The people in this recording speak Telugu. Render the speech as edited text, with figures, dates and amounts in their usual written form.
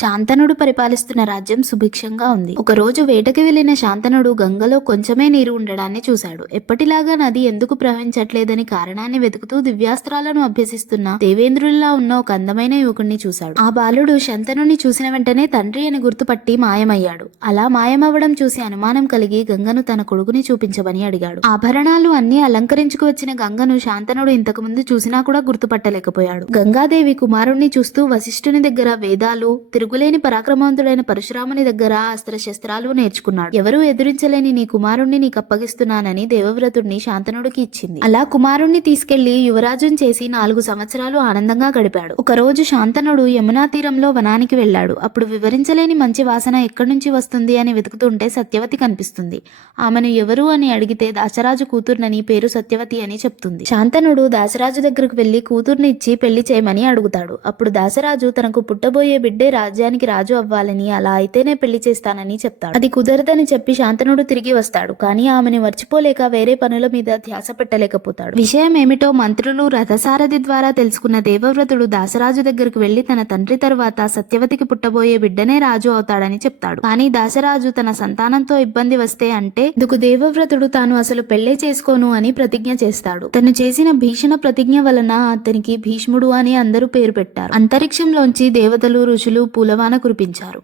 శాంతనుడు పరిపాలిస్తున్న రాజ్యం సుభిక్షంగా ఉంది. ఒకరోజు వేటకి వెళ్లిన శాంతనుడు గంగలో కొంచెమే నీరు ఉండడాన్ని చూశాడు. ఎప్పటిలాగా నది ఎందుకు ప్రవహించట్లేదని కారణాన్ని వెతుకుతూ దివ్యాస్త్రాలను అభ్యసిస్తున్న దేవేంద్రుల్లా ఉన్న ఒక అందమైన యువకుణ్ణి చూశాడు. ఆ బాలుడు శాంతనుడిని చూసిన వెంటనే తండ్రి అని గుర్తుపట్టి మాయమయ్యాడు. అలా మాయమవ్వడం చూసి అనుమానం కలిగి గంగను తన కొడుకుని చూపించమని అడిగాడు. ఆభరణాలు అన్ని అలంకరించుకు వచ్చిన గంగను శాంతనుడు ఇంతకుముందు చూసినా కూడా గుర్తుపట్టలేకపోయాడు. గంగాదేవి కుమారుణ్ణి చూస్తూ వశిష్ఠుని దగ్గర వేదాలు, తిరుగులేని పరాక్రమవంతుడైన పరశురాముని దగ్గర అస్త్రశస్త్రాలు నేర్చుకున్నాడు. ఎవరూ ఎదురించలేని నీ కుమారుణ్ణి నీకు అప్పగిస్తున్నానని దేవవ్రతుడిని శాంతనుడికి ఇచ్చింది. అలా కుమారుణ్ణి తీసుకెళ్లి యువరాజుని చేసి 4 సంవత్సరాలు ఆనందంగా గడిపాడు. ఒకరోజు శాంతనుడు యమునా తీరంలో వనానికి వెళ్లాడు. అప్పుడు వివరించలేని మంచి వాసన ఎక్కడి నుంచి వస్తుంది అని వెతుకుతుంటే సత్యవతి కనిపిస్తుంది. ఆమెను ఎవరు అని అడిగితే దాసరాజు కూతుర్నని, పేరు సత్యవతి అని చెప్తుంది. శాంతనుడు దాసరాజు దగ్గరకు వెళ్లి కూతుర్ని ఇచ్చి పెళ్లి చేయమని అడుగుతాడు. అప్పుడు దాసరాజు తనకు పుట్టబోయే బిడ్డే రాజ్యానికి రాజు అవ్వాలని, అలా అయితేనే పెళ్లి చేస్తానని చెప్తాడు. అది కుదరదని చెప్పి శాంతనుడు తిరిగి వస్తాడు. కానీ ఆమెను మర్చిపోలేక వేరే పనుల మీద ధ్యాస పెట్టలేకపోతాడు. విషయం ఏమిటో మంత్రులు, రథసారథి ద్వారా తెలుసుకున్న దేవవ్రతుడు దాసరాజు దగ్గరకు వెళ్లి తన తండ్రి తర్వాత సత్యవతికి పుట్టబోయే బిడ్డనే రాజు అవుతాడని చెప్తాడు. కానీ దాసరాజు తన సంతానంతో ఇబ్బంది వస్తే అంటే అందుకు దేవవ్రతుడు తాను అసలు పెళ్లే చేసుకోను అని ప్రతిజ్ఞ చేస్తాడు. తను చేసిన భీషణ ప్రతిజ్ఞ వలన అతనికి భీష్ముడు అని అందరూ పేరు పెట్టారు. అంతరిక్షంలోంచి దేవతలు, ఋషులు పూలవాన కురిపించారు.